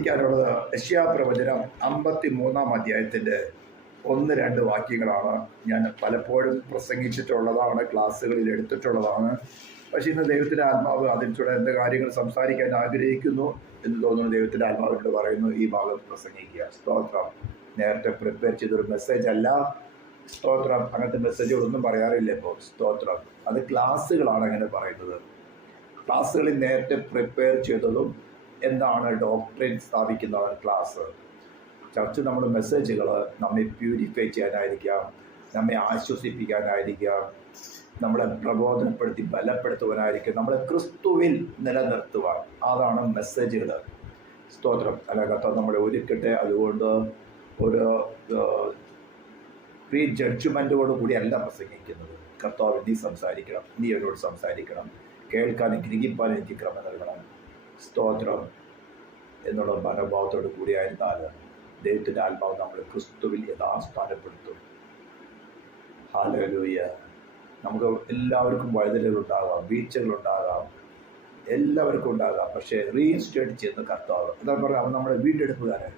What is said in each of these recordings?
ുള്ളത് യെശയ്യാപ്രവചനം 53-ാം അധ്യായത്തിൻ്റെ 1-2 വാക്യങ്ങളാണ്. ഞാൻ പലപ്പോഴും പ്രസംഗിച്ചിട്ടുള്ളതാണ്, ക്ലാസ്സുകളിൽ എടുത്തിട്ടുള്ളതാണ്. പക്ഷേ ഇന്ന് ദൈവത്തിൻ്റെ ആത്മാവ് അതിലൂടെ എന്ത് കാര്യങ്ങൾ സംസാരിക്കാൻ ആഗ്രഹിക്കുന്നു എന്ന് തോന്നുന്നു. ദൈവത്തിൻ്റെ ആത്മാവിനോട് പറയുന്നു, ഈ ഭാഗം പ്രസംഗിക്കുക. സ്തോത്രം. നേരത്തെ പ്രിപ്പയർ ചെയ്തൊരു മെസ്സേജ് അല്ല. സ്തോത്രം. അങ്ങനത്തെ മെസ്സേജുകളൊന്നും പറയാറില്ല ഇപ്പോൾ. സ്തോത്രം. അത് ക്ലാസ്സുകളാണ് അങ്ങനെ പറയുന്നത്. ക്ലാസ്സുകളിൽ നേരത്തെ പ്രിപ്പയർ ചെയ്തതും എന്താണ് ഡോക്ടറിൻ സ്ഥാപിക്കുന്ന ക്ലാസ്. ചർച്ച് നമ്മുടെ മെസ്സേജുകൾ നമ്മെ പ്യൂരിഫൈ ചെയ്യാനായിരിക്കാം, നമ്മെ ആശ്വസിപ്പിക്കാനായിരിക്കാം, നമ്മളെ പ്രബോധനപ്പെടുത്തി ബലപ്പെടുത്തുവാനായിരിക്കും, നമ്മളെ ക്രിസ്തുവിൽ നിലനിർത്തുവാൻ. അതാണ് മെസ്സേജുകൾ. സ്തോത്രം. അല്ല, കർത്താവ് നമ്മളെ ഒരുക്കട്ടെ. അതുകൊണ്ട് ഒരു പ്രീ ജഡ്ജ്മെൻറ്റോട് കൂടിയല്ല പ്രസംഗിക്കുന്നത്. കർത്താവ് നീ സംസാരിക്കണം, നീ അവരോട് സംസാരിക്കണം, കേൾക്കാനും ഗ്രഹിപ്പാനും എനിക്ക് ക്രമം നൽകണം. സ്തോത്രം എന്നുള്ള മനോഭാവത്തോട് കൂടിയായിരുന്നാൽ ദൈവത്തിൻ്റെ ആത്മാവ് നമ്മൾ ക്രിസ്തുവിൽ യഥാസ്ഥാനപ്പെടുത്തും. ഹല്ലേലൂയ. നമുക്ക് എല്ലാവർക്കും വഴുതലുകളുണ്ടാകാം, വീഴ്ചകളുണ്ടാകാം, എല്ലാവർക്കും ഉണ്ടാകാം. പക്ഷേ റീഇൻസ്റ്റേറ്റ് ചെയ്യുന്ന കർത്താവ്, എന്താ പറയുക, അവൻ നമ്മുടെ വീണ്ടെടുപ്പുകാരൻ.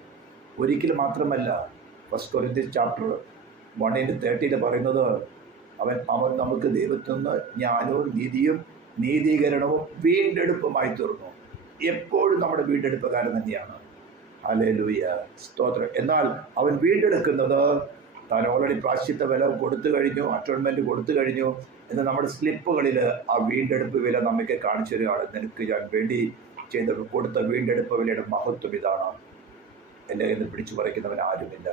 ഒരിക്കലും മാത്രമല്ല. 1 കൊരിന്ത്യൻസ് ചാപ്റ്റർ 1:30 പറയുന്നത്, അവൻ നമുക്ക് ദൈവത്തിൽ നിന്ന് ജ്ഞാനവും നീതിയും നീതീകരണവും വീണ്ടെടുപ്പുമായി തീർന്നു. എപ്പോഴും നമ്മുടെ വീണ്ടെടുപ്പുകാരൻ തന്നെയാണ്. ഹല്ലേലൂയ. സ്തോത്രം. എന്നാൽ അവൻ വീണ്ടെടുക്കുന്നത് താൻ ഓൾറെഡി പ്രാശ്ചിത്ത വില കൊടുത്തു കഴിഞ്ഞു, അറ്റോൺമെൻറ്റ് കൊടുത്തു കഴിഞ്ഞു എന്ന് നമ്മുടെ സ്ലിപ്പുകളിൽ ആ വീണ്ടെടുപ്പ് വില നമുക്ക് കാണിച്ചു തരികയാണ്. നിനക്ക് ഞാൻ വേണ്ടി കൊടുത്ത വീണ്ടെടുപ്പ് വിലയുടെ മഹത്വം ഇതാണ്. എൻ്റെ കയ്യിൽ നിന്ന് പിടിച്ചു പറിക്കുന്നവൻ ആരുമില്ല.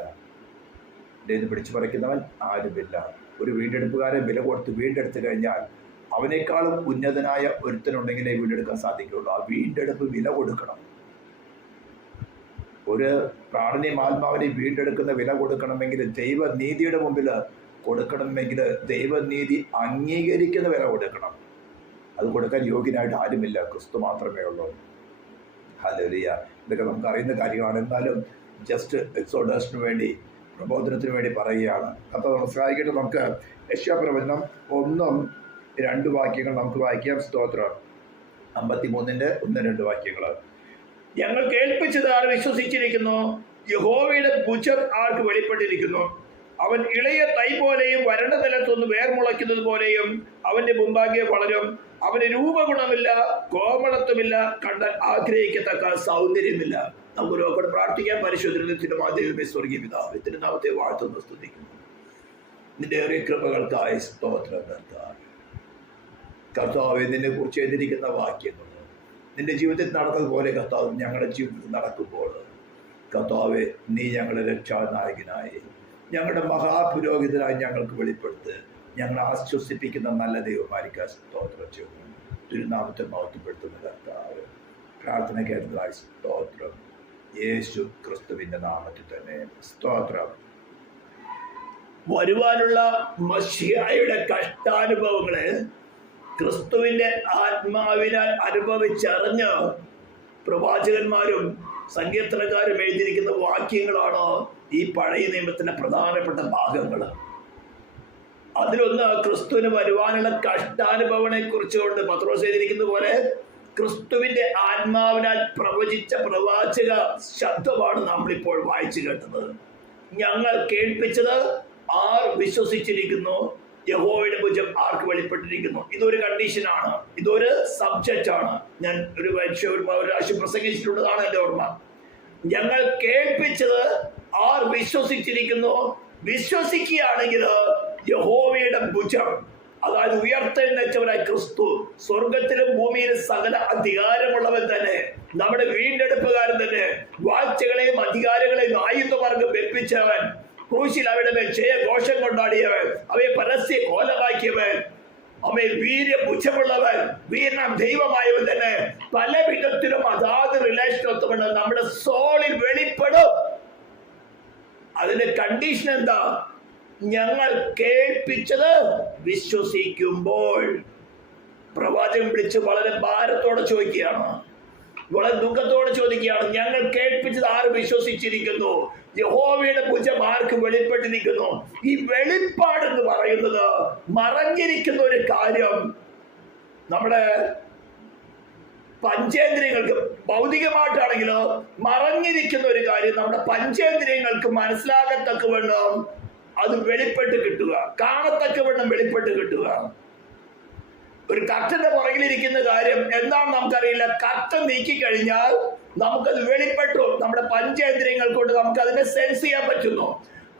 എൻ്റെ കയ്യിൽ നിന്ന് പിടിച്ചു പറിക്കുന്നവൻ ആരുമില്ല. ഒരു വീണ്ടെടുപ്പുകാരെ വില കൊടുത്ത് വീണ്ടെടുത്തു കഴിഞ്ഞാൽ അവനേക്കാളും ഉന്നതനായ ഒരുത്തനുണ്ടെങ്കിലേ വീണ്ടെടുക്കാൻ സാധിക്കുകയുള്ളൂ. ആ വീണ്ടെടുപ്പ് വില കൊടുക്കണം. ഒരു പ്രാണനെയും ആത്മാവിനെയും വീണ്ടെടുക്കുന്ന വില കൊടുക്കണമെങ്കിൽ, ദൈവനീതിയുടെ മുമ്പിൽ കൊടുക്കണമെങ്കിൽ ദൈവനീതി അംഗീകരിക്കുന്ന വില കൊടുക്കണം. അത് കൊടുക്കാൻ യോഗ്യനായിട്ട് ആരുമില്ല, ക്രിസ്തു മാത്രമേ ഉള്ളൂ. ഹല്ലേലൂയ. ഇതൊക്കെ നമുക്ക് അറിയുന്ന കാര്യങ്ങളാണ്. എന്നാലും ജസ്റ്റ് എക്സോഡേഷന് വേണ്ടി, പ്രബോധനത്തിന് വേണ്ടി പറയുകയാണ്. അപ്പോൾ നമസ്കാരിക്കട്ടെ. നമുക്ക് യെശയ്യാപ്രവചനം 1-2 വാക്യങ്ങൾ നമുക്ക് വായിക്കാം. സ്തോത്രം. 53-ന്റെ 1-2 വാക്യങ്ങൾ. ഞങ്ങൾ കേൾപ്പിച്ചത് ആർ വിശ്വസിച്ചിരിക്കുന്നു, യഹോവയുടെ ഭുജം ആർക്ക് വെളിപ്പെട്ടിരിക്കുന്നു. അവൻ ഇളയ തൈ പോലെയും വരണ്ട നിലത്തൊന്ന് വേർമുളയ്ക്കുന്നത് പോലെയും അവന്റെ മുമ്പാകെ വളരും. അവന് രൂപഗുണമില്ല, കോമളത്വമില്ല, കണ്ടാൽ ആഗ്രഹിക്കത്തക്ക സൗന്ദര്യമില്ല. നമുക്ക് ലോകോട് പ്രാർത്ഥിക്കാൻ. പരിശുദ്ധത്തിന്റെ മാതൃകമേ സ്വർഗീയ പിതാവേ, തിരുനാമത്തെ വാഴ്ത്തുന്നു, സ്തുതിക്കുന്നു. നിന്റെ ഏറിയ കൃപകൾക്കായി സ്തോത്രം. കർത്താവേ, നിന്നെ കുറിച്ച് എഴുതിയിരിക്കുന്ന വാക്യങ്ങൾ നിന്റെ ജീവിതത്തിൽ നടന്നതുപോലെ കർത്താവ് ഞങ്ങളുടെ ജീവിതത്തിൽ നടക്കുമ്പോൾ, കർത്താവേ, നീ ഞങ്ങളുടെ രക്ഷാനായകനായി, ഞങ്ങളുടെ മഹാപുരോഹിതനായി ഞങ്ങൾക്ക് വെളിപ്പെടുത്ത്. ഞങ്ങളെ ആശ്വസിപ്പിക്കുന്ന നല്ല ദൈവമായിരിക്കാൻ സ്തോത്രം ചെയ്യുന്നു. തിരുനാമത്തെ മഹത്വപ്പെടുത്തുന്ന കർത്താവ്, പ്രാർത്ഥന കേട്ടതായി സ്തോത്രം. യേശു ക്രിസ്തുവിന്റെ നാമത്തിൽ തന്നെ സ്തോത്രം. വരുവാനുള്ള മശിഹായുടെ കഷ്ടാനുഭവങ്ങളെ ക്രിസ്തുവിന്റെ ആത്മാവിനാൽ അനുഭവിച്ചറിഞ്ഞ് പ്രവാചകന്മാരും സങ്കീർത്തനക്കാരും എഴുതിയിരിക്കുന്ന വാക്യങ്ങളാണ് ഈ പഴയ നിയമത്തിന്റെ പ്രധാനപ്പെട്ട ഭാഗങ്ങൾ. അതിലൊന്ന് ക്രിസ്തുവിന് വരുവാനുള്ള കഷ്ടാനുഭവങ്ങളെ കുറിച്ചുകൊണ്ട് പത്രോസ് എഴുതിയിരിക്കുന്ന പോലെ ക്രിസ്തുവിന്റെ ആത്മാവിനാൽ പ്രവചിച്ച പ്രവാചക ശബ്ദമാണ് നമ്മളിപ്പോൾ വായിച്ചു കേട്ടത്. ഞങ്ങൾ കേൾപ്പിച്ചത് ആർ വിശ്വസിച്ചിരിക്കുന്നു, യഹോവയുടെ ഭുജം ആർക്ക് വെളിപ്പെട്ടിരിക്കുന്നു. ഇതൊരു കണ്ടീഷനാണ്, ഇതൊരു സബ്ജക്റ്റ് ആണ്. ഞാൻ ഒരു പ്രാവശ്യം പ്രസംഗിച്ചിട്ടുള്ളതാണ് എൻ്റെ ഓർമ്മ. ഞങ്ങൾ കേൾപ്പിച്ചത് ആർ വിശ്വസിച്ചിരിക്കുന്നു. വിശ്വസിക്കുകയാണെങ്കിൽ യഹോവയുടെ ഭുജം, അതായത് ഉയർത്തെഴുന്നേറ്റവനായ ക്രിസ്തു, സ്വർഗത്തിലും ഭൂമിയിലും സകല അധികാരമുള്ളവൻ തന്നെ, നമ്മുടെ വീണ്ടെടുപ്പുകാരൻ തന്നെ, വാഴ്ചകളെയും അധികാരങ്ങളെയും ആയുധമാർഗം വെപ്പിച്ചവൻ, ക്രൂശിൽ അവയുടെ മേൽ ജയഘോഷം കൊണ്ടാടിയവൻ, അവയെ പരസ്യ കോലമാക്കിയവൻ, അവയെ വീര്യഭുജമുള്ളവൻ, വീരനാം ദൈവമായവൻ തന്നെ പല വിധത്തിലും അതാത് റിലേഷനൊത്തുകൊണ്ട് നമ്മുടെ സോളിൽ വെളിപ്പെടും. അതിന്റെ കണ്ടീഷൻ എന്താ? ഞങ്ങൾ കേൾപ്പിച്ചത് വിശ്വസിക്കുമ്പോൾ. പ്രവാചകൻ വിളിച്ച് വളരെ ഭാരത്തോടെ ചോദിക്കുകയാണ്, വളരെ ദുഃഖത്തോടെ ചോദിക്കുകയാണ്, ഞങ്ങൾ കേൾപ്പിച്ചത് ആര് വിശ്വസിച്ചിരിക്കുന്നു? യഹോവയുടെ ഭുജം ആർക്ക് വെളിപ്പെട്ടിരിക്കുന്നു? ഈ വെളിപ്പാടെന്ന് പറയുന്നത് മറഞ്ഞിരിക്കുന്ന ഒരു കാര്യം നമ്മുടെ പഞ്ചേന്ദ്രിയങ്ങൾക്ക് ഭൗതികമായിട്ടാണെങ്കിലോ മറഞ്ഞിരിക്കുന്ന ഒരു കാര്യം നമ്മുടെ പഞ്ചേന്ദ്രിയങ്ങൾക്ക് മനസ്സിലാകത്തക്കവണ്ണം അത് വെളിപ്പെട്ട് കിട്ടുക, കാണത്തക്കവണ്ണം വെളിപ്പെട്ട് കിട്ടുക. ഒരു കർട്ടന്റെ പുറകിലിരിക്കുന്ന കാര്യം എന്താണെന്ന് നമുക്കറിയില്ല. കർട്ടൻ നീക്കിക്കഴിഞ്ഞാൽ നമുക്കത് വെളിപ്പെട്ടു, നമ്മുടെ പഞ്ചേന്ദ്രിയങ്ങൾ കൊണ്ട് നമുക്ക് അതിനെ സെൻസ് ചെയ്യാൻ പറ്റുന്നു.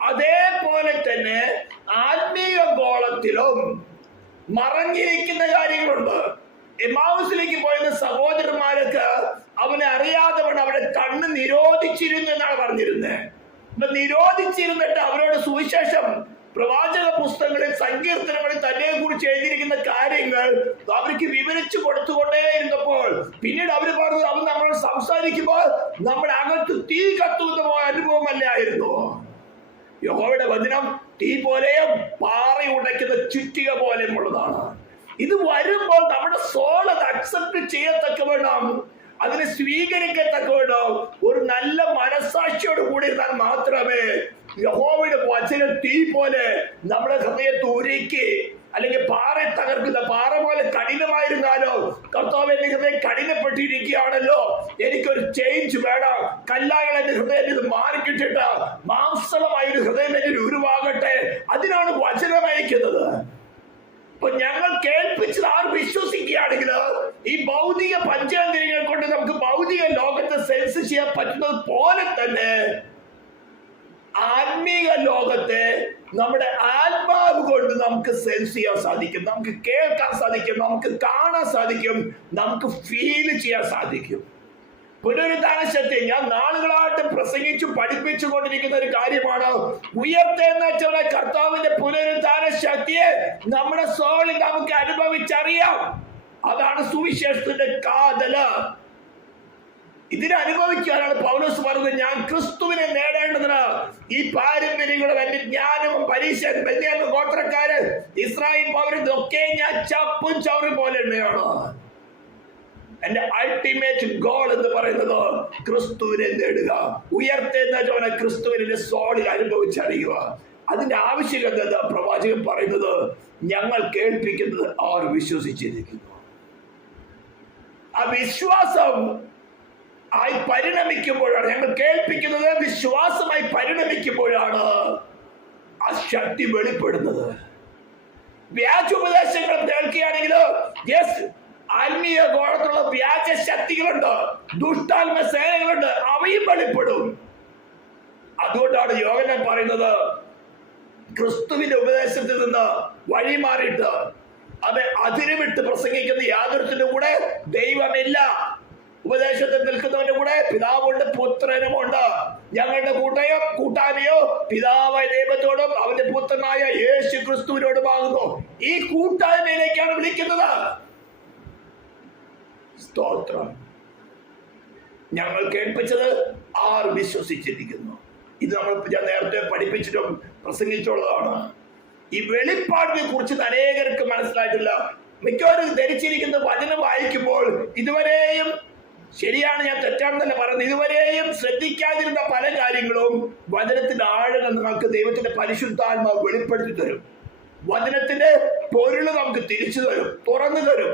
അതേപോലെ തന്നെ ആത്മീയ ഗോളത്തിലും മറഞ്ഞിരിക്കുന്ന കാര്യങ്ങളുണ്ട്. എമ്മാവുസിലേക്ക് പോയത് സഹോദരന്മാർക്ക് അവനെ അറിയാതെ അവിടെ കണ്ണ് നിരോധിച്ചിരുന്നു എന്നാണ് പറഞ്ഞിരുന്നത്. അപ്പൊ നിരോധിച്ചിരുന്നിട്ട് അവരോട് സുവിശേഷം പ്രവാചക പുസ്തകങ്ങളിൽ സങ്കീർത്തനങ്ങളിൽ തന്നെ കുറിച്ച് എഴുതിയിരിക്കുന്ന കാര്യങ്ങൾ അവർക്ക് വിവരിച്ചു കൊടുത്തുകൊണ്ടേയിരുന്നപ്പോൾ പിന്നീട് അവർ പറഞ്ഞത് അവൻ നമ്മളോട് സംസാരിക്കുമ്പോൾ നമ്മുടെ അകത്ത് തീ കത്തുന്ന അനുഭവമല്ലായിരുന്നു. യഹോവയുടെ വചനം തീ പോലെയും പാറ ഉടയ്ക്കുന്ന ചുറ്റിക പോലെയും ഉള്ളതാണ്. ഇത് വരുമ്പോൾ നമ്മുടെ സോൾ അത് അക്സെപ്റ്റ് ചെയ്യത്തക്കവണ്ണം, അതിനെ സ്വീകരിക്കത്തക്കവണ്ണം ഒരു നല്ല മനസാക്ഷിയോട് കൂടി ഇരുന്നാൽ മാത്രമേ യഹോവയുടെ വചനം തീ പോലെ നമ്മുടെ ഹൃദയത്തെ ഉരുക്കി, അല്ലെങ്കിൽ പാറ തകർക്കുന്ന പാറ പോലെ കഠിനമായിരുന്നാലോ, കർത്താവ് എന്റെ ഹൃദയം കഠിനപ്പെട്ടിരിക്കുകയാണല്ലോ, എനിക്കൊരു ചേഞ്ച് വേണം, കല്ലാകൾ എന്റെ ഹൃദയത്തിൽ ഇത് മാറിക്കിട്ടിട്ട് മാംസളമായ ഒരു ഹൃദയം എന്നിൽ ഉരുവാകട്ടെ, അതിനാണ് വചനം അയക്കുന്നത്. അപ്പൊ ഞങ്ങൾ കേൾപ്പിച്ചത് ആർ വിശ്വസിക്കുകയാണെങ്കിൽ ഈ ഭൗതിക പഞ്ചേന്ദ്രിയങ്ങൾ കൊണ്ട് നമുക്ക് ഭൗതിക ലോകത്തെ സെൻസ് ചെയ്യാൻ പറ്റുന്നത് പോലെ തന്നെ ആത്മീക ലോകത്തെ നമ്മുടെ ആത്മാവ് കൊണ്ട് നമുക്ക് സെൻസ് ചെയ്യാൻ സാധിക്കും, നമുക്ക് കേൾക്കാൻ സാധിക്കും, നമുക്ക് കാണാൻ സാധിക്കും, നമുക്ക് ഫീൽ ചെയ്യാൻ സാധിക്കും. പുനരുദ്ധാന ശക്തി ഞാൻ നാളുകളായിട്ട് പ്രസംഗിച്ചു പഠിപ്പിച്ചു കൊണ്ടിരിക്കുന്ന ഒരു കാര്യമാണ്. ഉയർത്തെഴുന്നേറ്റ കർത്താവിന്റെ പുനരുദ്ധാന ശക്തിയെ നമ്മുടെ സോളിൽ നമുക്ക് അനുഭവിച്ചറിയാം. അതാണ് സുവിശേഷത്തിന്റെ കാതല്. ഇതിനെ അനുഭവിക്കാനാണ് പൗലോസ് പറഞ്ഞത്, ഞാൻ ക്രിസ്തുവിനെ നേടേണ്ടതിന് ഈ പാരമ്പര്യങ്ങളും എന്റെ ജ്ഞാനവും പരീക്ഷ ബെന്യാമീൻ ഗോത്രക്കാര് ഇസ്രായേൽ പൗരത്തൊക്കെ ഞാൻ ചപ്പും ചവറും പോലെ തന്നെയാണ്. എന്റെ അൾട്ടിമേറ്റ് ഗോൾ എന്ന് പറയുന്നത് ക്രിസ്തുവിനെ നേടുക, ഉയർത്തെഴുന്നേറ്റവനെ ക്രിസ്തുവിനെ സോളിൽ അനുഭവിച്ചറിയുക. അതിന്റെ ആവശ്യകത പ്രവാചകൻ പറയുന്നത് ഞങ്ങൾ കേൾപ്പിക്കുന്നത് അവർ വിശ്വസിച്ചിരിക്കുന്നു. ആ വിശ്വാസം ആയി പരിണമിക്കുമ്പോഴാണ്, ഞങ്ങൾ കേൾപ്പിക്കുന്നത് വിശ്വാസമായി പരിണമിക്കുമ്പോഴാണ് ആ ശക്തി വെളിപ്പെടുന്നത്. വ്യാജോപദേശങ്ങൾ കേൾക്കുകയാണെങ്കിൽ യെസ്, ആത്മീയ ഗോളത്തിലുള്ള വ്യാജ ശക്തികളുണ്ട്, ദുഷ്ടാത്മ സേനകളുണ്ട്, അവയും വെളിപ്പെടും. അതുകൊണ്ടാണ് യോഹന്നാൻ പറയുന്നത് ക്രിസ്തുവിന്റെ ഉപദേശത്തിൽ നിന്ന് വഴിമാറിയിട്ട് അത് അതിരുവിട്ട് പ്രസംഗിക്കുന്ന യാതൊരുത്തിന്റെ കൂടെ ദൈവമില്ല. ഉപദേശത്തിൽ നിൽക്കുന്നവന്റെ കൂടെ പിതാവുണ്ട്, പുത്രനുമുണ്ട്. ഞങ്ങളുടെ കൂട്ടായ്മയോ പിതാവായ ദൈവത്തോടും അവന്റെ പുത്രനായ യേശു ക്രിസ്തുവിനോടുമാകുന്നു. ഈ കൂട്ടായ്മയിലേക്കാണ് വിളിക്കുന്നത്. സ്തോത്രം. ഞങ്ങൾ കേൾപ്പിച്ചത് ആർ വിശ്വസിച്ചിരിക്കുന്നു. ഇത് ഞാൻ നേരത്തെ പഠിപ്പിച്ചിട്ടും പ്രസംഗിച്ചുള്ളതാണ്. ഈ വെളിപ്പാടിനെ കുറിച്ച് അനേകർക്ക് മനസ്സിലായിട്ടില്ല. മിക്കവരും ധരിച്ചിരിക്കുന്ന വചനം വായിക്കുമ്പോൾ ഇതുവരെയും, ശരിയാണ്, ഞാൻ തെറ്റാണെന്നല്ല പറയുന്നത്, ഇതുവരെയും ശ്രദ്ധിക്കാതിരുന്ന പല കാര്യങ്ങളും വചനത്തിന്റെ ആഴങ്ങൾ നമുക്ക് ദൈവത്തിന്റെ പരിശുദ്ധാത്മാവ് വെളിപ്പെടുത്തി തരും. വചനത്തിന്റെ പൊരുള് നമുക്ക് തിരിച്ചു തരും, തുറന്നു തരും.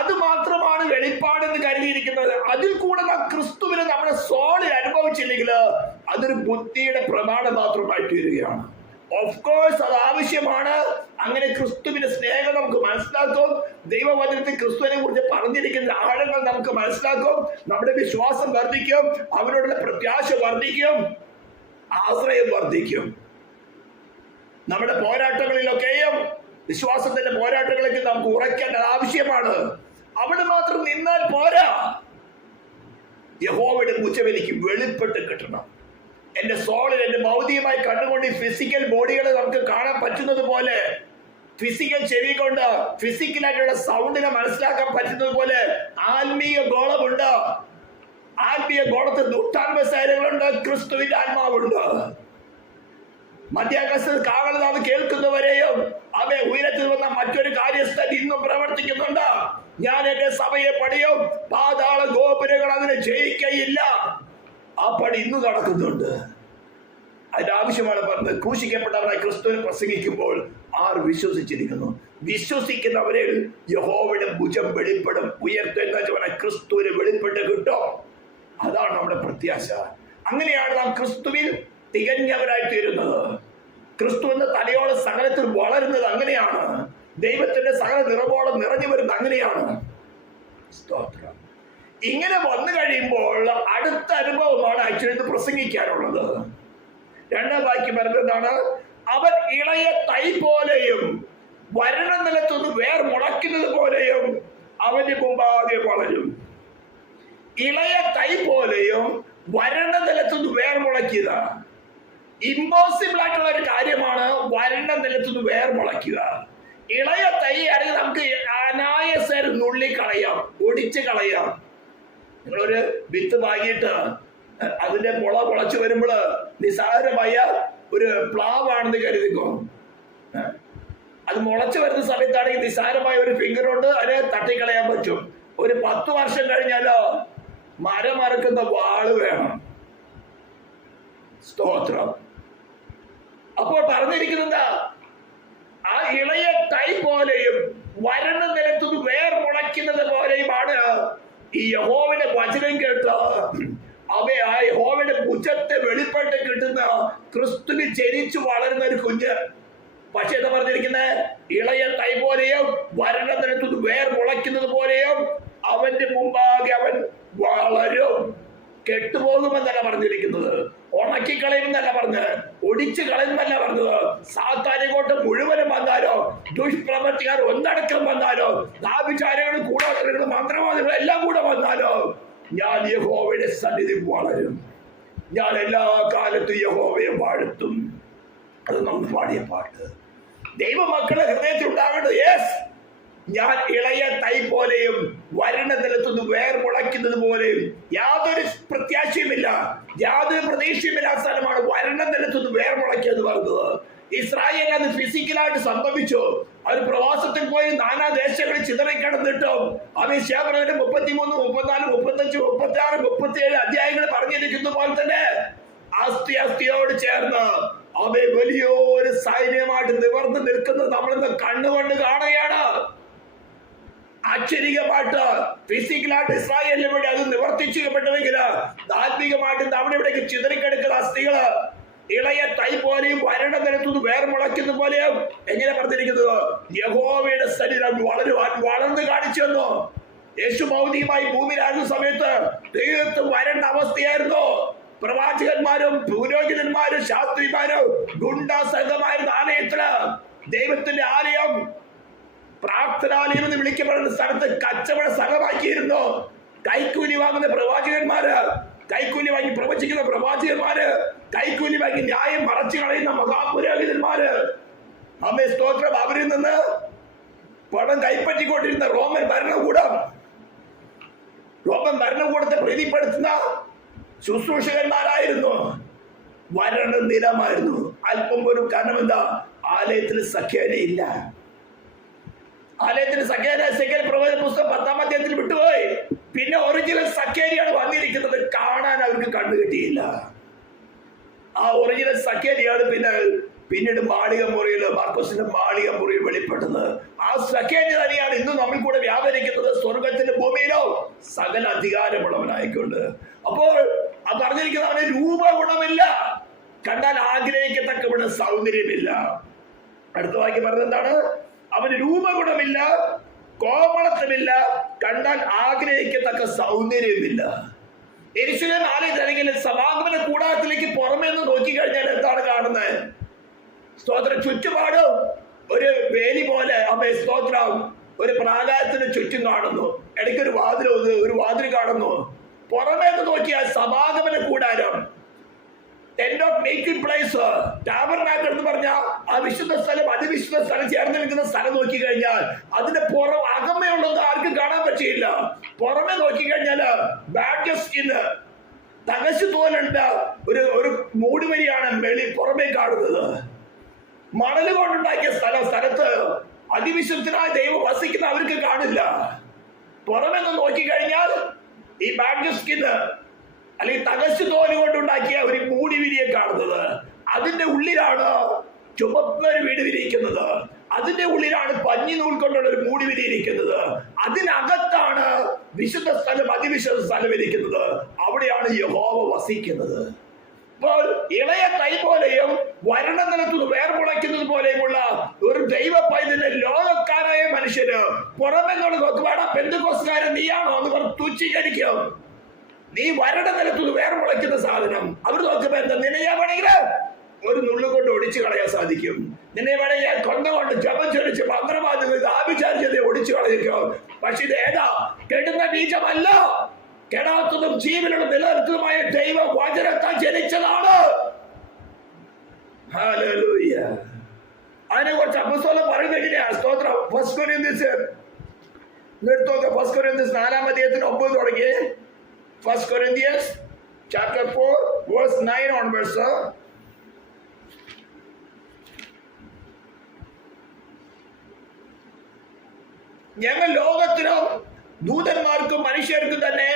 അത് മാത്രമാണ് വെളിപ്പാടെന്ന് കരുതിയിരിക്കുന്നത്. അതിൽ കൂടെ നാം ക്രിസ്തുവിനെ നമ്മുടെ സോളിൽ അനുഭവിച്ചില്ലെങ്കിൽ അതൊരു ബുദ്ധിയുടെ പ്രമാണം മാത്രമായി തീരുകയാണ്. ഓഫ് കോഴ്സ് അത് ആവശ്യമാണ്. അങ്ങനെ ക്രിസ്തുവിന്റെ സ്നേഹം നമുക്ക് മനസ്സിലാക്കും. ദൈവവചനത്തിൽ ക്രിസ്തുവിനെ കുറിച്ച് പറഞ്ഞിരിക്കുന്ന ആഴങ്ങൾ നമുക്ക് മനസ്സിലാക്കും. നമ്മുടെ വിശ്വാസം വർദ്ധിക്കും, അവരോടുള്ള പ്രത്യാശ വർദ്ധിക്കും, ആശ്രയം വർദ്ധിക്കും. നമ്മുടെ പോരാട്ടങ്ങളിലൊക്കെയും വിശ്വാസത്തിന്റെ പോരാട്ടങ്ങളിലേക്ക് നമുക്ക് ഉറയ്ക്കാൻ ആവശ്യമാണ്. അവിടെ മാത്രം നിന്നാൽ പോരാ. യഹോവയുടെ മുച്ചവെനിക്ക് വെളിപ്പെട്ട് കിട്ടണം. എന്റെ സോളിൽ, എന്റെ ഭൗതികമായി കണ്ടുകൊണ്ട് ഈ ഫിസിക്കൽ ബോഡികളെ നമുക്ക് കാണാൻ പറ്റുന്നത് പോലെ, ഫിസിക്കൽ ചെവി കൊണ്ട് ഫിസിക്കലായിട്ടുള്ള സൗണ്ടിനെ മനസ്സിലാക്കാൻ പറ്റുന്നത് പോലെ ആത്മീയ ഗോളമുണ്ട്. ആത്മീയ ഗോളത്തിൽ ദുഷ്ടാത്മ സേനകളുണ്ട്, ക്രിസ്തുവിന്റെ ആത്മാവുണ്ട്. മധ്യാകാശത്ത് കാവൽ കേൾക്കുന്നവരെയും അവയെ ഉയരത്തിൽ വന്ന മറ്റൊരു കാര്യസ്ഥൻ ഇന്നും പ്രവർത്തിക്കുന്നുണ്ട്. ഞാൻ എന്റെ സഭയെ പണിയും, പാതാള ഗോപുരങ്ങൾ അതിനെ ജയിക്കയില്ല. ആ പണി ഇന്ന് നടക്കുന്നുണ്ട്. അതിന്റെ ആവശ്യമാണ് പറഞ്ഞത്. ക്രൂശിക്കപ്പെട്ടവരായി ക്രിസ്തുവിനെ പ്രസംഗിക്കുമ്പോൾ ആർ വിശ്വസിച്ചിരിക്കുന്നു? വിശ്വസിക്കുന്നവരിൽ യഹോവയുടെ ഭുജം വെളിപ്പെടും. ഉയർത്തെഴുന്നേറ്റവനെ ക്രിസ്തുവിന് വെളിപ്പെട്ട് കിട്ടും. അതാണ് നമ്മുടെ പ്രത്യാശ. അങ്ങനെയാണ് നാം ക്രിസ്തുവിൽ തികഞ്ഞവരായി തീരുന്നത്. ക്രിസ്തു എന്ന തലയോളം സകലത്തിൽ വളരുന്നത് അങ്ങനെയാണ്. ദൈവത്തിന്റെ സകല നിറവോളം നിറഞ്ഞു വരുന്നത് അങ്ങനെയാണ്. സ്തോത്രം. ഇങ്ങനെ വന്നു കഴിയുമ്പോൾ അടുത്ത അനുഭവമാണ് ആക്ച്വലി ഇത് പ്രസംഗിക്കാനുള്ളത്. രണ്ടാം വാക്യം പറഞ്ഞതാണ്, അവൻ ഇളയ തൈ പോലെയും വരണ നിലത്തുനിന്ന് വേർ മുളയ്ക്കുന്നത് പോലെയും അവന്റെ മുമ്പാകെ വളരും. ഇളയ തൈ പോലെയും വരണ്ട നിലത്തുനിന്ന് വേർ മുളയ്ക്കുക. ഇമ്പോസിബിൾ ആയിട്ടുള്ള ഒരു കാര്യമാണ് വരണ്ട നിലത്തുനിന്ന് വേർ മുളയ്ക്കുക. ഇളയ തൈ ആണെങ്കിൽ നമുക്ക് അനായാസം നുള്ളിക്കളയാം, ഒടിച്ച് കളയാം. നിങ്ങളൊരു വിത്ത് വാങ്ങിയിട്ട് അതിന്റെ മുളച്ചു വരുമ്പോൾ നിസ്സാരമായ ഒരു പ്ലാവാണെന്ന് കരുതിക്കോ. അത് മുളച്ചു വരുന്ന സമയത്താണെങ്കിൽ നിസ്സാരമായ ഒരു ഫിംഗർ കൊണ്ട് അതിനെ തട്ടിക്കളയാൻ പറ്റും. ഒരു 10 വർഷം കഴിഞ്ഞാലോ മരം അറുക്കുന്ന വാള് വേണം. സ്തോത്രം. അപ്പോൾ പറഞ്ഞിരിക്കുന്നത് ആ ഇളയ തൈ പോലെയും വരണ നിലത്തുനിന്ന് വേർ മുളയ്ക്കുന്നത് പോലെയുമാണ് ഈ യഹോവയുടെ വചനം കേട്ട് ആ യഹോവയുടെ ഭുജത്തെ വെളിപ്പെട്ട് കിട്ടുന്ന ക്രിസ്തുവിൽ ജനിച്ചു വളരുന്ന ഒരു കുഞ്ഞ്. പക്ഷെ എന്താ പറഞ്ഞിരിക്കുന്നത്? ഇളയ തൈ പോലെയും വരണ നിലത്തുനിന്ന് വേർ മുളയ്ക്കുന്നത് പോലെയും അവന്റെ മുമ്പാകെ അവൻ വളരും. കെട്ടുപോകുമെന്നല്ല പറഞ്ഞിരിക്കുന്നത്, ഉണക്കിക്കളയുമെന്നല്ല പറഞ്ഞത്, ഒടിച്ചു കളയുമെന്നല്ല പറഞ്ഞത്. സാത്താനികോട്ട് മുഴുവനും വന്നാലോ, ദുഷ്പ്രവർത്തിക്കാർ ഒന്നടക്കം വന്നാലോ, ദാഭിചാരികളും കൂടാത്തവരും മന്ത്രവാദികളും എല്ലാം കൂടെ വന്നാലോ, ഞാൻ യഹോവയുടെ സന്നിധി വളരും. ഞാൻ എല്ലാ കാലത്തും യഹോവയെ വാഴ്ത്തും. അത് നമ്മൾ പാടിയ പാട്ട്. ദൈവമക്കളുടെ ഹൃദയത്തിൽ ഉണ്ടാകേണ്ടത്, യെസ്, ഞാൻ ഇളയ തൈ പോലെയും വരണ നിലത്തുനിന്ന് വേർ മുളയ്ക്കുന്നത് പോലെയും. യാതൊരു പ്രത്യാശയുമില്ല, യാതൊരു പ്രതീക്ഷയുമില്ലാത്ത സ്ഥലമാണ് വരണ നിലത്തുനിന്ന് വേർ മുളയ്ക്കുക എന്ന് പറഞ്ഞത്. ഇസ്രായേൽ അത് ഫിസിക്കലായിട്ട് സംഭവിച്ചു. അവർ പ്രവാസത്തിൽ പോയി നാനാ ദേശങ്ങളിൽ ചിതറിക്കിടന്നിട്ടും അവൻ ശേഖരന്റെ 33, 34, 35, 36, 37 അധ്യായങ്ങൾ പറഞ്ഞിരിക്കുന്ന പോലെ തന്നെ അസ്ഥിയോട് ചേർന്ന് അവയെ വലിയൊരു സൈന്യമായിട്ട് നിവർന്ന് നിൽക്കുന്നത് നമ്മളിന്ന് കണ്ണുകൊണ്ട് കാണുകയാണ്. ആശ്ചര്യമായിട്ട് ഫിസിക്കലായിട്ട് ഇസ്രായേലിന് വേണ്ടി അത് നിവർത്തിച്ചുപെട്ടുവെങ്കിൽ ആത്മീകമായിട്ട് അവിടെ ഇവിടേക്ക് ചിതറിക്കെടുക്കുന്ന അസ്ഥികള് ഇളയ തൈ പോലെയും വരണ നിലത്തുനിന്ന് വേർ മുളയ്ക്കുന്ന പോലെയും എങ്ങനെ പറഞ്ഞിരിക്കുന്നത്? യഹോവയുടെ സന്നിധിയിൽ വളരുവാൻ വളർന്ന് കാണിച്ചു തന്നു. യേശു ഭൗതികമായി ഭൂമിയിലായിരുന്ന സമയത്ത് തീർത്തും വരണ്ട അവസ്ഥയായിരുന്നു. പ്രവാചകന്മാരും പുരോഹിതന്മാരും ശാസ്ത്രിമാരും ഗുണ്ടാ സംഘമായിരുന്ന ആലയത്തില്, ദൈവത്തിന്റെ ആലയം പ്രാർത്ഥനാലയം എന്ന് വിളിക്കപ്പെടുന്ന സ്ഥലത്ത് കച്ചവട സ്ഥലമാക്കിയിരുന്നു. കൈക്കൂലി വാങ്ങുന്ന പ്രവാചകന്മാര്, കൈക്കൂലി വാങ്ങി പ്രവചിക്കുന്ന പ്രവാചകന്മാര്, കൈക്കൂലി വാങ്ങി ന്യായം മറച്ചു കളയുന്ന മഹാപുരോഹിതന്മാര്, അമ്മേ സ്തോത്രം, അവരിൽ നിന്ന് പണം കൈപ്പറ്റിക്കൊണ്ടിരുന്ന റോമൻ ഭരണകൂടത്തെ പ്രീതിപ്പെടുത്തുന്ന ശുശ്രൂഷകന്മാരായിരുന്നു. വരണ്ട നിലമായിരുന്നു. അല്പം ഒരു കാരണം എന്താ? ആലയത്തിൽ സഖ്യനയില്ല. ആലയത്തിന് സഖ്യന പ്രവചന പുസ്തകം 10-ാം അധ്യായത്തിൽ വിട്ടുപോയി. പിന്നെ ഒറിജിനൽ സഖ്യരിയാണ് വന്നിരിക്കുന്നത്. കാണാൻ അവർക്ക് കണ്ടു കിട്ടിയില്ല. ആ ഒറിജിനൽ സഖ്യരിയാണ് പിന്നീട് മാളിക മുറിയിൽ, മാർക്കോസിന്റെ മാളിക മുറിയിൽ വെളിപ്പെട്ടത്. ആ സഖ്യനി തന്നെയാണ് ഇന്ന് നമ്മൾ കൂടെ വ്യാപരിക്കുന്നത്. സ്വർഗത്തിന്റെ ഭൂമിയിലോ സകല അധികാരമുള്ളവനായിക്കൊണ്ട്. അപ്പോൾ ആ പറഞ്ഞിരിക്കുന്ന അവന് രൂപഗുണമില്ല, കണ്ടാൽ ആഗ്രഹിക്കത്തക്കവണ്ണം സൗന്ദര്യമില്ല. അടുത്ത വാക്യം പറഞ്ഞത് എന്താണ്? അവന് രൂപഗുണമില്ല, കോമളത്വമില്ല, കണ്ടാൽ ആഗ്രഹിക്കത്തക്ക സൗന്ദര്യമില്ല. യെരൂശലേം ആലയത്തിലെങ്കിൽ സമാഗമന കൂടാരത്തിലേക്ക് പുറമേ നിന്ന് നോക്കിക്കഴിഞ്ഞാൽ എന്താണ് കാണുന്നത്? സ്തോത്രം, ചുറ്റുപാടും ഒരു വേലി പോലെ അമ്മേ സ്തോത്രം ഒരു പ്രാകാരത്തിന് ചുറ്റും കാണുന്നു. ഇടയ്ക്കൊരു വാതിൽ കാണുന്നു. പുറമേ നിന്ന് നോക്കിയാൽ സമാഗമന കൂടാരം, tent of meeting place, tabernacle എന്ന് പറഞ്ഞ ആ വിശുദ്ധ സ്ഥലം അതിവിശുദ്ധ സ്ഥലം ചേർന്ന് നിൽക്കുന്ന സ്ഥലം നോക്കിക്കഴിഞ്ഞാൽ അതിന്റെ അകമയുള്ളത് ആർക്കും കാണാൻ പറ്റിയില്ല. പുറമെ നോക്കിക്കഴിഞ്ഞാല് ബാഡ് സ്കിന്ന്, തകശു തോലുണ്ട്, ഒരു മൂടുവരിയാണ് പുറമേ കാണുന്നത്. മണല് കൊണ്ടുണ്ടാക്കിയ സ്ഥലത്ത് അതിവിശുദ്ധനായ ദൈവം വസിക്കുന്ന അവർക്ക് കാണില്ല. പുറമെ നോക്കിക്കഴിഞ്ഞാൽ ഈ ബാഡ് സ്കിന്ന് അല്ലെങ്കിൽ തകശു തോല് കൊണ്ടുണ്ടാക്കിയ ഒരു മൂടിവിരിയെ കാണുന്നത്. അതിന്റെ ഉള്ളിലാണ് ചുമപ്പൊരു വീട് വിരിയിക്കുന്നത്. അതിന്റെ ഉള്ളിലാണ് പഞ്ഞി നൂൽ കൊണ്ടുള്ള ഒരു മൂടി വിരിയിരിക്കുന്നത്. അതിനകത്താണ് വിശുദ്ധ സ്ഥലം, അതിവിശുദ്ധ സ്ഥലം ഇരിക്കുന്നത്. അവിടെയാണ് യഹോവ വസിക്കുന്നത്. അപ്പോൾ ഇളയ തൈ പോലെയും വരണ്ട നിലത്തുനിന്ന് വേർമുളയ്ക്കുന്നത് പോലെയുമുള്ള ഒരു ദൈവ പൈതലിനെ ലോകക്കാരായ മനുഷ്യര് പുറമെന്നോട് നോക്കുവാടാ പെന്തക്കോസ്തുകാരൻ നീയാണോ എന്ന് പറഞ്ഞ് തുച്ഛീകരിക്കും. നീ വരണ്ട നിലത്തുനിന്ന് വേർമുളയ്ക്കുന്ന സാധനം അവർ നോക്കുമ്പോ എന്താ, നിന്നെ ഞാൻ വേണമെങ്കിൽ ഒരു നുള്ളുകൊണ്ട് ഒടിച്ചു കളയാൻ സാധിക്കും. നിന്നെ വേണമെങ്കിൽ കൊണ്ടുകൊണ്ട് ജപച്ചൊടിച്ച് മന്ത്രവാദികൾ ആഭിചാരിച്ചതെ ഒടിച്ചു കളയിക്കും. പക്ഷെ ഇത് ഏതാ? കെടുന്ന ബീജമല്ല, കെടാത്തതും ജീവനുള്ള നിലനിർത്തതുമായ ദൈവ വചനത്താൽ ജനിച്ചതാണ്. ഹല്ലേലൂയ. അതിനെ കുറിച്ച് അപ്പോസ്തലൻ പറയുന്നത് എങ്ങനെയാ? സ്തോത്രം. 1 കൊരിന്ത്യൻസ് 4-ാം അധ്യായത്തിന് 9 തുടങ്ങി. 1 Corinthians chapter 4 verse 9 onwards. ഞങ്ങൾ ലോകത്തിനും ദൂതന്മാർക്കും മനുഷ്യർക്കും തന്നെ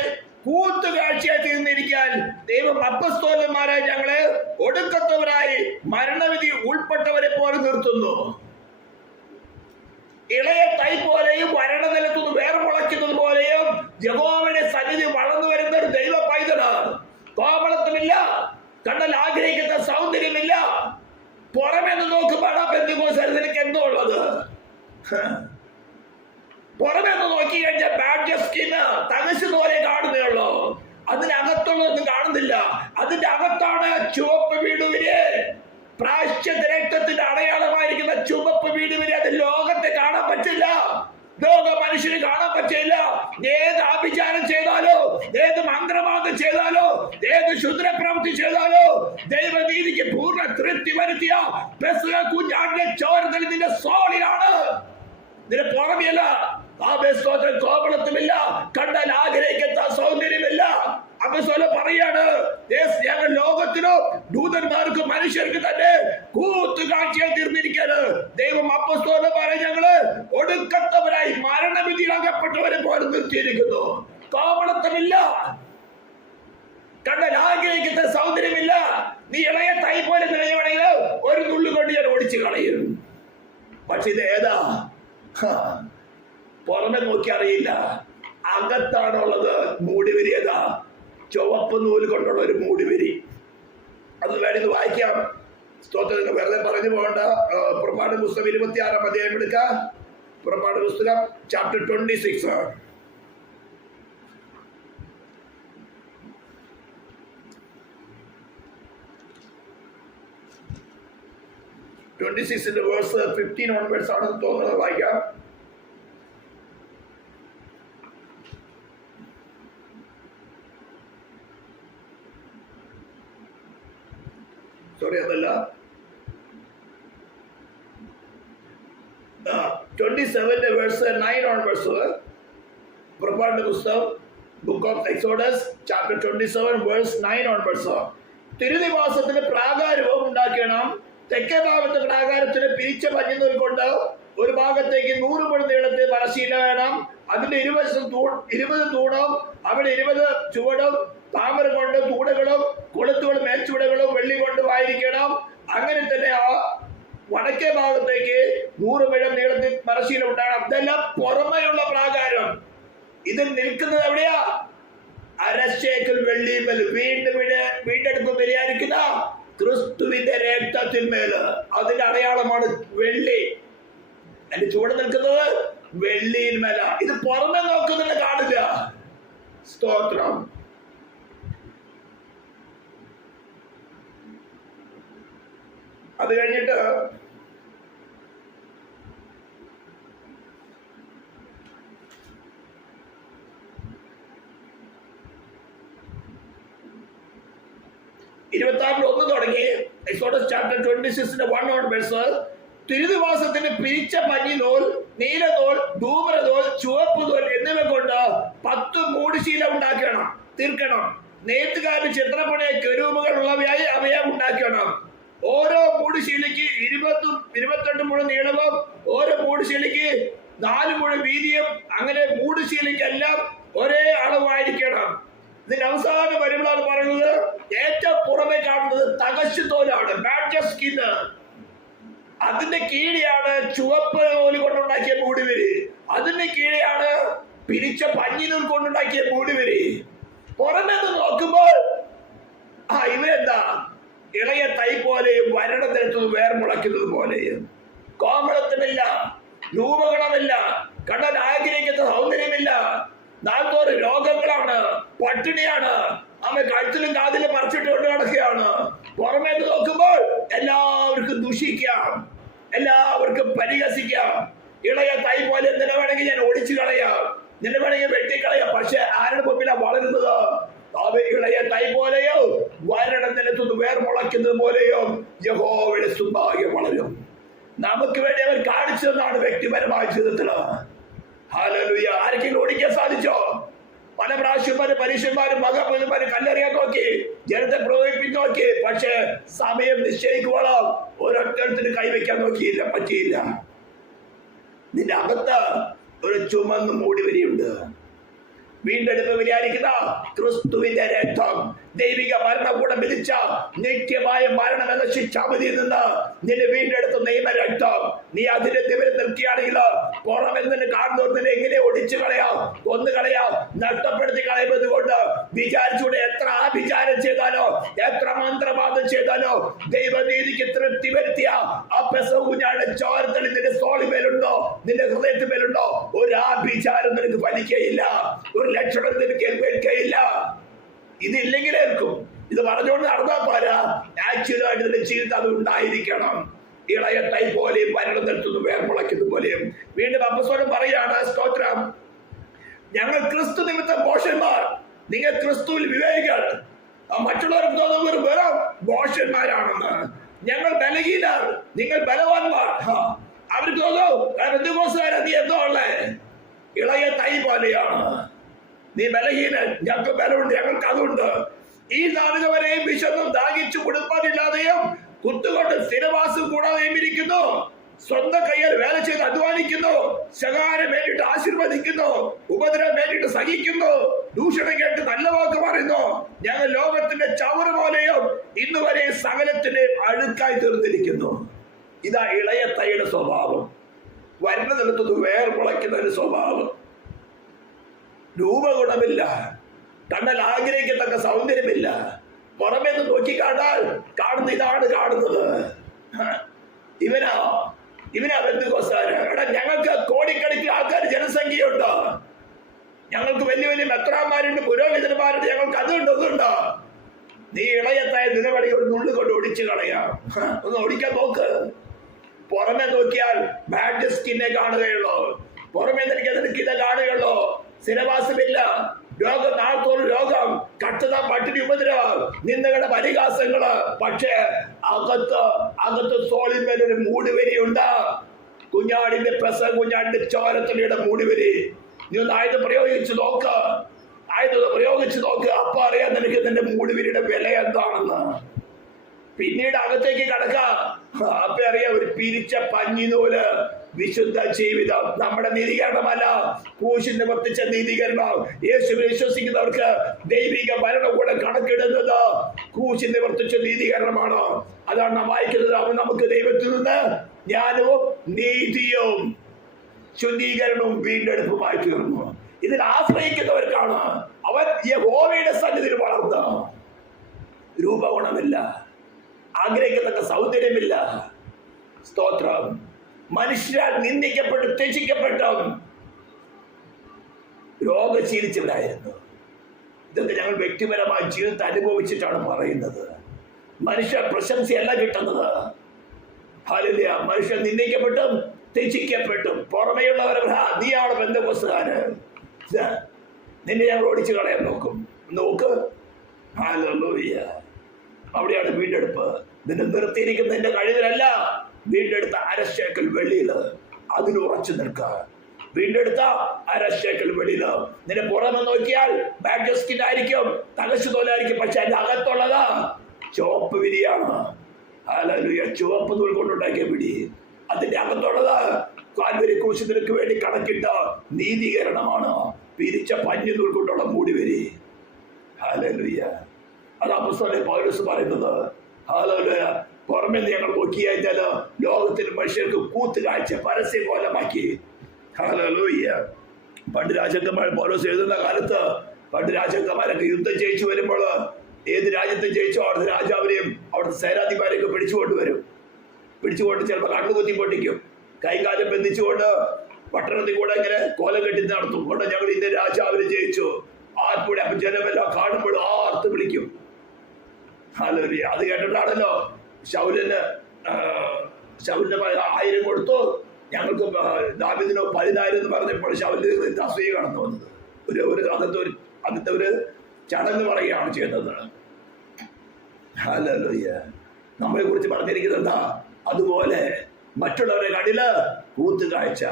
കൂത്തുകാഴ്ചയായി തീർന്നിരിക്കാൻ ദൈവം അപ്പസ്തോലന്മാരായി ഞങ്ങളെ ഒടുക്കത്തവരായി മരണവിധി ഉൾപ്പെട്ടവരെ പോലെ നിർത്തുന്നു. ഇളയ തൈ പോലെയും വരണ്ട നിലത്തുനിന്ന് വേർമുളയ്ക്കുന്നത് പോലെയും യഹോവയുടെ സന്നിധി വളർന്നു വരുന്ന ഒരു ദൈവ പൈതലാണ്. കോമളത്വമില്ല, കണ്ടാൽ ആഗ്രഹിക്കുന്ന സൗന്ദര്യമില്ല. പുറമെ നിന്ന് നോക്കുമ്പോഴാ പെന്തക്കോസ്തുകാരൻ നിനക്ക് എന്തോ ഉള്ളത്. പുറമെ നിന്ന് നോക്കി കഴിഞ്ഞാൽ ബാഡ് സ്കിന് തകച്ചു പോലെ കാണുന്നേ ഉള്ളൂ. അതിനകത്തുള്ളതൊന്നും കാണുന്നില്ല. അതിന്റെ അകത്താണ് ചുവപ്പ് വീടുവിരി, പ്രായശ്ചിത്ത രക്തത്തിന്റെ അടയാളമായിരിക്കുന്ന ചുവപ്പ് വീടുവിരി. അത് ലോകത്തെ കാണാൻ പറ്റില്ല, ലോക മനുഷ്യന് കാണാൻ പറ്റില്ല. ഏത് ആഭിചാരം ചെയ്താലോ, ഏത് മന്ത്രവാദം ചെയ്താലോ, ഏത് ശുദ്രപ്രവൃത്തി ചെയ്താലോ, ദൈവനീതിക്ക് പൂർണ്ണ തൃപ്തി വരുത്തിയ കുഞ്ഞാടിന്റെ ചോരത്തിൽ നിന്റെ സോളിലാണ്, നിന്റെ പുറമെയല്ല. ആവേശത്തോടെ കോപളത്തുമില്ല, കണ്ടാൽ ആഗ്രഹിക്കുന്ന സൗന്ദര്യമില്ല. അപ്പോസ്തലൻ പറയാണ്, ഞങ്ങൾ ലോകത്തിനോ ദൂതന്മാർക്കും മനുഷ്യർക്ക് തന്നെ കൂത്തുകാഴ്ചയായി തീർന്നിരിക്കാന് ദൈവം അപ്പോസ്തലന്മാരെ ഞങ്ങള് ഒടുക്കത്തവരായി മരണവിധിയിലകപ്പെട്ടവരെ പോലെ നിർത്തിയിരിക്കുന്നു. കോപളത്വമില്ല, കണ്ടാൽ ആഗ്രഹിക്കുന്ന സൗന്ദര്യമില്ല. നീ ഇളയ തൈ പോലെ നിലയുവാണെങ്കിൽ ഒരു നുള്ളുകൊണ്ട് ഞാൻ ഓടിച്ചു കളയും. പക്ഷെ ഇത് ഏതാ? പുറമെ നോക്കി അറിയില്ല, അകത്താണുള്ളത്. മൂടിവരി ഏതാ? ചുവപ്പ് നൂല് കൊണ്ടുള്ള ഒരു മൂടിവരി. അത് വേണമെങ്കിൽ വായിക്കാം. സ്തോത്രത്തിന് വെറുതെ പറഞ്ഞു പോകണ്ട. പുറപ്പാട് പുസ്തകം 26-ാം അധ്യായം എടുക്ക. പുറപ്പാട് പുസ്തകം ചാപ്റ്റർ 26. വേഴ്സ് 15 ഓൺവേർഡ്സ് ആണെന്ന് തോന്നുന്നത്. വായിക്കാം. സോറി, അതല്ല. 27 വേഴ്സ് 9 ഓൺവേർഡ്സ്. പുറപ്പാടിന്റെ പുസ്തകം book of Exodus chapter 27 verse 9 onwards. തിരുനിവാസത്തിന് പ്രാകാരവും ഉണ്ടാക്കണം. തെക്കേ ഭാഗത്തെ പ്രാകാരത്തിന് പിരിച്ച പഞ്ഞിനൂൽ കൊണ്ട് ഒരു ഭാഗത്തേക്ക് 100 മുഴ നീളത്തിൽ മരശീല വേണം. അതിന്റെ 20 തൂണും അവിടെ 20 ചുവടും താമര കൊണ്ട് തൂണുകളും കൊളുത്തുകളും മേൽച്ചുവടുകളും വെള്ളി കൊണ്ടുമായിരിക്കണം. അങ്ങനെ തന്നെ ആ വടക്കേ ഭാഗത്തേക്ക് 100 മുഴം നീളത്തിൽ മരശീല ഉണ്ടാകണം. ഇതെല്ലാം പുറമെയുള്ള പ്രാകാരം. ഇത് നിൽക്കുന്നത് എവിടെയാ? അരശേക്കൽ വെള്ളിമേൽ വീണ്ടെടുപ്പ് ബലിയായിരിക്കുന്ന ക്രിസ്തുവിന്റെ രക്തത്തിന്മേല്. അതിന്റെ അടയാളമാണ് വെള്ളി. അതിന്റെ ചുവട് നിൽക്കുന്നത് വെള്ളിയിന്മേല. ഇത് പുറമെ നോക്കുന്നില്ല, കാണില്ല. സ്തോത്രം. അത് കഴിഞ്ഞിട്ട് (26) തുടങ്ങി. Exodus chapter 26 1 onwards. തിരുനിവാസത്തിന് പിരിച്ച പഞ്ഞിനൂൽ, നീലനൂൽ, ധൂമ്രനൂൽ, ചുവപ്പ് നൂൽ എന്നിവ കൊണ്ട് 10 മൂടുശീല ഉണ്ടാക്കണം, തീർക്കണം. നെയ്ത്തുകാരന് ചിത്രപ്പണിയ കെരൂബുകൾ ഉള്ളവയായി അവയെ ഉണ്ടാക്കണം. ഓരോ മൂടുശീലയ്ക്ക് 22 മുഴ നീളവും ഓരോ മൂടുശീലയ്ക്ക് 4 മുഴ വീതിയും. അങ്ങനെ മൂടുശീലയ്ക്കെല്ലാം ഒരേ അളവായിരിക്കണം. ഇതിന്റെ അവസാനം വരുമ്പോഴാണ് പറയുന്നത് ഏറ്റവും പുറമെ കാണുന്നത് കാണുന്നത് തകശുതോലാണ്, ബാഡ്ജർ സ്കിന്ന്. അതിന്റെ കീഴെയാണ് ചുവപ്പ് നൂല് കൊണ്ടുണ്ടാക്കിയ മൂടുവരി. അതിന്റെ കീഴെയാണ് പിരിച്ച പഞ്ഞിനൂൽ കൊണ്ടുണ്ടാക്കിയ മൂടുവരി. പുറമെ നോക്കുമ്പോൾ ഇവരെന്താ, ഇളയ തൈ പോലെയും വരണത്തിലെത്തുന്നത് വേർമുളയ്ക്കുന്നത് പോലെയും. കോമളത്വമില്ല, രൂപഗുണമില്ല, കണ്ണൻ ആഗ്രഹിക്കുന്ന സൗന്ദര്യമില്ല. നാൾത്തോറ് രോഗങ്ങളാണ്, പട്ടിണിയാണ്, അവൻ കഴുത്തിലും കാതിലും പറിച്ചിട്ട് കൊണ്ട് നടക്കുകയാണ്. പുറമേ നോക്കുമ്പോൾ എല്ലാവർക്കും ദുഷിക്കാം, എല്ലാവർക്കും പരിഹസിക്കാം. ഇളയ തൈ പോലെ നിന്നെ വേണമെങ്കിൽ ഞാൻ ഒടിച്ചു കളയാം, നിന്നെ വേണമെങ്കിൽ വെട്ടിക്കളയാം. പക്ഷെ ആരുടെ മുമ്പിലാണ് വളരുന്നത്? അവ ഇളയ തൈ പോലെയോ വരണം നിലത്തുനിന്ന് വേർമുളയ്ക്കുന്നത് പോലെയോ യഹോവയുടെ സുഭാഗ്യം വളരും. നമുക്ക് വേണ്ടി അവർ കാണിച്ചു തന്നാണ് വ്യക്തിപരമായ ജീവിതത്തില്. ഹല്ലേലൂയ. ആർക്കെങ്കിലും ഓടിക്കാൻ സാധിച്ചോ? പല പ്രാവശ്യന്മാരും പരീക്ഷന്മാരും മകന്മാരും കല്ലെറിയാൻ നോക്കി, ജനത്തെ പ്രകോപിപ്പിക്കാൻ നോക്കി. പക്ഷെ സമയം നിശ്ചയിക്കുവോളം ഓരോരുത്തരത്തിന് കൈവയ്ക്കാൻ നോക്കിയില്ല, പറ്റിയില്ല. നിന്റെ അകത്ത് ഒരു ചുമന്ന് മൂടിവരിയുണ്ട്. വീണ്ടെടുപ്പ് വിചാരിക്കുന്ന ക്രിസ്തുവിന്റെ രക്തം, ദൈവിക ഭരണകൂടം വിധിച്ച നിത്യമായ മരണം എന്ന ശിക്ഷാവിധിയിൽ നിന്ന് നിന്നെ വീണ്ടെടുത്ത നിയമ രക്തം. നീ അതിന്റെ ദിവസം നിൽക്കുകയാണെങ്കിൽ പുറമെ നിന്ന് കാണുന്നവർ നിന്നെ എങ്ങനെ ഒടിച്ചു കളയാം, കൊന്നു കളയാം, നഷ്ടപ്പെടുത്തി കളയുന്നത് കൊണ്ട് വിചാരിച്ചൂടെ? എത്ര ആഭിചാരം ചെയ്താലോ, എത്ര മന്ത്രവാദം ചെയ്താലോ, ദൈവനീതിക്ക് തൃപ്തി വരുത്തിയ ആ പെസകുഞ്ഞാടെ ചോരത്തളി നിന്റെ സോളിമേലുണ്ടോ, നിന്റെ ഹൃദയത്തിന്മേലുണ്ടോ? ഒരു ആഭിചാരം നിനക്ക് ഫലിക്കുകയില്ല, ഒരു ലക്ഷണം നിനക്ക് ഏൽക്കുകയില്ല. ഇതില്ലെങ്കിൽ ഏൽക്കും. ഇത് പറഞ്ഞുകൊണ്ട് നടന്നാൽ പോരാ, ആക്ച്വലായിട്ട് നിന്റെ ജീവിതം അത് ഉണ്ടായിരിക്കണം. ഇളയ തൈ പോലെയും വരണം നിർത്തുന്നു വേർമുളയ്ക്കുന്ന പോലെയും. വീണ്ടും അപ്പസ്തലൻ പറയാണ്, സ്തോത്രം, ഞങ്ങൾ ക്രിസ്തു നിമിത്തം ഭോഷന്മാർ, നിങ്ങൾ ക്രിസ്തുവിൽ വിവേകികൾ. മറ്റുള്ളവർക്ക് തോന്നുന്നവർ വെറും ഭോഷന്മാരാണെന്ന്. ഞങ്ങൾ ബലഹീനർ, നിങ്ങൾ ബലവാന്മാർ. അവർക്ക് തോന്നും നീ എന്തോ ഉള്ളേ, ഇളയ തൈ പോലെയാണ്, നീ ബലഹീനൻ, ഞങ്ങൾക്ക് ബലമുണ്ട്, ഞങ്ങൾക്ക് അതുണ്ട്. ഈ നാളുക വരെയും വിശന്നും ദാഹിച്ചു കുടുംബമില്ലാതെയും കുത്തുകൊണ്ട് സ്ഥിരവാസം കൂടാതെയും ഇരിക്കുന്നു. സ്വന്തം കയ്യിൽ വേല ചെയ്ത് അധ്വാനിക്കുന്നു, ശകാരം വേണ്ടിയിട്ട് ആശീർവദിക്കുന്നു, ഉപദ്രവം വേണ്ടിയിട്ട് സഹിക്കുന്നു, ദൂഷണം കേട്ട് നല്ല വാക്ക് പറയുന്നു. ഞങ്ങൾ ലോകത്തിന്റെ ചവറ് പോലെയും ഇന്ന് വരെ സകലത്തിന്റെ അഴുക്കായി തീർന്നിരിക്കുന്നു. ഇതാ ഇളയ തൈയുടെ സ്വഭാവം. വരുന്ന നിലത്തത് വേർമുളയ്ക്കുന്ന ഒരു സ്വഭാവം. രൂപഗുണമില്ല, കണ്ണൽ ആഗ്രഹിക്കത്തക്ക സൗന്ദര്യമില്ല. പുറമേ നിന്ന് നോക്കിക്കാണാൽ കാണുന്ന ഇതാണ് കാണുന്നത്. ഇവനാ ബന്ധുക്കോസ്താര്. എടാ, ഞങ്ങൾക്ക് കോടിക്കണക്കിന് ആൾക്കാർ ജനസംഖ്യയുണ്ട്, ഞങ്ങൾക്ക് വലിയ വലിയ മെത്രാന്മാരുണ്ട്, പുരോഹിതന്മാരുണ്ട്, ഞങ്ങൾക്ക് അതുണ്ട് ഇതുണ്ട്. നീ ഇളയത്തായ നിലവടി ഒരു നുള്ളു കൊണ്ട് ഒടിച്ചു കളയാം. ഒന്ന് ഒടിക്കാൻ നോക്ക്. പുറമെ നോക്കിയാൽ ബാഡ് സ്കിന്നെ കാണുകയുള്ളൂ, പുറമെ നിനക്ക് ഇത് കാണുകയുള്ളൂ. സ്ഥിരവാസമില്ല, രോഗം, നാൾത്തോറും രോഗം, കട്ടുത, പട്ടിണി, ഉപദ്രവം, നിന്ദകളുടെ പരിഹാസങ്ങള്. പക്ഷേ അകത്ത് സോളിന്മേലൊരു മൂടുവരിയുണ്ട്. കുഞ്ഞാടിന്റെ കുഞ്ഞാടിന്റെ ചോരത്തുള്ളിയുടെ മൂടുവരി. നീ ഒന്ന് ആയുധം പ്രയോഗിച്ചു നോക്ക്. അപ്പൊ അറിയാൻ നിനക്ക് നിന്റെ മൂടുവരിയുടെ വില എന്താണെന്ന്. പിന്നീട് അകത്തേക്ക് കടക്കാം, അപ്പൊ അറിയാം ഒരു പിരിച്ച പഞ്ഞിനൂല്. വിശുദ്ധ ജീവിതം നമ്മുടെ നീതീകരണമല്ല, ക്രൂശിൽ നിവർത്തിച്ച നീതീകരണം. യേശുവിൽ വിശ്വസിക്കുന്നവർക്ക് ദൈവിക ഭരണകൂടം കണക്കിടുന്നത് ക്രൂശിൽ നിവർത്തിച്ച നീതീകരണമാണ്. അതാണ് നാം വായിക്കുന്നത്. അവൻ നമുക്ക് ദൈവത്തിൽ നിന്ന് ജ്ഞാനവും നീതിയും ശുദ്ധീകരണവും വീണ്ടെടുപ്പുമായി തീർന്നു. ഇതിൽ ആശ്രയിക്കുന്നവർക്കാണ് അവൻ യഹോവയുടെ സന്നിധിയിൽ വളർന്ന. രൂപഗുണമില്ല, ആഗ്രഹിക്കത്തക്ക സൗന്ദര്യമില്ല. സ്തോത്രം. മനുഷ്യരാൽ നിന്ദിക്കപ്പെട്ട് ത്യജിക്കപ്പെട്ടും രോഗശീലിച്ചവരായിരുന്നു. ഇതൊക്കെ ഞങ്ങൾ വ്യക്തിപരമായ ജീവിതത്തെ അനുഭവിച്ചിട്ടാണ് പറയുന്നത്. മനുഷ്യ പ്രശംസയല്ല കിട്ടുന്നത്. ഹല്ലേലൂയ. മനുഷ്യൻ നിന്ദിക്കപ്പെട്ടും ത്യജിക്കപ്പെട്ടും പുറമെയുള്ളവരെ നീയാണ് ബന്ധുക്കോസുകാര്, നിന്നെ ഞങ്ങൾ ഓടിച്ചു കളയാൻ നോക്ക്. ഹല്ലേലൂയ. അവിടെയാണ് വീണ്ടെടുപ്പ്. നിന്നെ നിർത്തിയിരിക്കുന്ന നിന്റെ കഴിവിലല്ല, വീണ്ടെടുത്ത അരശേക്കൽ വെളിയില് അതിൽ ഉറച്ചു നിൽക്കുക. വീണ്ടെടുത്ത അരശേക്കൽ വെളിയില്. നിന്നെ പുറമെ നോക്കിയാൽ ബാഡ്ജസ്കിനായിരിക്കും, തലശുതോലായിരിക്കും. പക്ഷെ അതിന്റെ അകത്തുള്ളത് ചുവപ്പ് വിരിയാണ്. ഹല്ലേലൂയ. ചുവപ്പ് നൂൽ കൊണ്ടുണ്ടാക്കിയ പിടി. അതിന്റെ അകത്തുള്ളത് കാൽവരി ക്രൂശ് നിനക്ക് വേണ്ടി കണക്കിട്ട നീതീകരണമാണ്. പിരിച്ച പഞ്ഞി നൂൽ കൊണ്ടുള്ള മൂടിവരി. ഹല്ലേലൂയ. അത് അപ്പോസ്തലൻ പൗലോസ് പറയുന്നത്. ഹല്ലേലൂയ. പുറമെ ഞങ്ങൾ നോക്കിയാച്ചാല് ലോകത്തിൽ മനുഷ്യർക്ക് കൂത്തുകാഴ്ച പരസ്യ കോലമാക്കി. ഹല്ലേലൂയ. പണ്ട് രാജാക്കന്മാർ പൗലോസ് എഴുതുന്ന കാലത്ത് പണ്ട് രാജാക്കന്മാരൊക്കെ യുദ്ധം ജയിച്ചു വരുമ്പോൾ ഏത് രാജ്യത്തെ ജയിച്ചോ അവിടുത്തെ രാജാവിനെയും അവിടുത്തെ സേനാധികാരിയൊക്കെ പിടിച്ചുകൊണ്ടുവരും. പിടിച്ചുകൊണ്ട് ചിലപ്പോൾ കണ്ണുകുത്തി പൊട്ടിക്കും, കൈകാലം ബന്ധിച്ചുകൊണ്ട് പട്ടണത്തിൽ കൂടെ ഇങ്ങനെ കോലം കെട്ടി നടത്തും. കൊണ്ട് ഞങ്ങൾ ഇന്ന രാജാവിനെ ജയിച്ചു ആർക്കൂടെ. അപ്പൊ ജനമെല്ലാം കാണുമ്പോൾ ആർത്ത് വിളിക്കും. ഹല്ലേലൂയ. അത് കേട്ടിട്ടാണല്ലോ ശൗലിന് 1000 കൊടുത്തു, ഞങ്ങൾക്ക് ദാവീദിനോ 10,000 എന്ന് പറഞ്ഞപ്പോൾ ശൗലിന് അസൂയ കടന്നു വന്നത്. അന്നത്തെ ഒരു ചടങ്ങ് പറയുകയാണ് ചെയ്യുന്നത്. ഹല്ലേലൂയ. നമ്മളെ കുറിച്ച് പറഞ്ഞിരിക്കുന്നത് എന്താ? അതുപോലെ മറ്റുള്ളവരുടെ കണ്ണില് കൂത്തുകാഴ്ച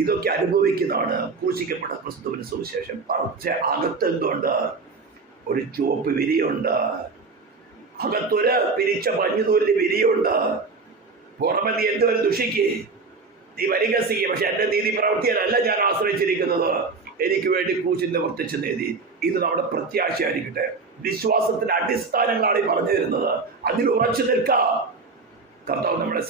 ഇതൊക്കെ അനുഭവിക്കുന്നതാണ് ക്രൂശിക്കപ്പെട്ട ക്രിസ്തുവിന്റെ സുവിശേഷം. പക്ഷെ അകത്ത് എന്തുണ്ട്? ഒരു ചുവപ്പ് വിരിയുണ്ട്, അകത്തൊരു പിരിച്ച പഞ്ഞുതൂരിന്റെ വിരിയുണ്ട്. പുറമെ നീ എന്തുവരെ ദുഷിക്ക്, നീ പരിഹസിക്കുക, പക്ഷെ എന്റെ നീതി പ്രവർത്തിയാലല്ല ഞാൻ ആശ്രയിച്ചിരിക്കുന്നത്, എനിക്ക് വേണ്ടി ക്രൂശിൽ നിവർത്തിച്ച നീതി. ഇത് നമ്മുടെ പ്രത്യാശയായിരിക്കട്ടെ. വിശ്വാസത്തിന്റെ അടിസ്ഥാനങ്ങളാണ് ഈ പറഞ്ഞു തരുന്നത്. അതിൽ ഉറച്ചു നിൽക്കാം. കർത്താവ് നമ്മളെ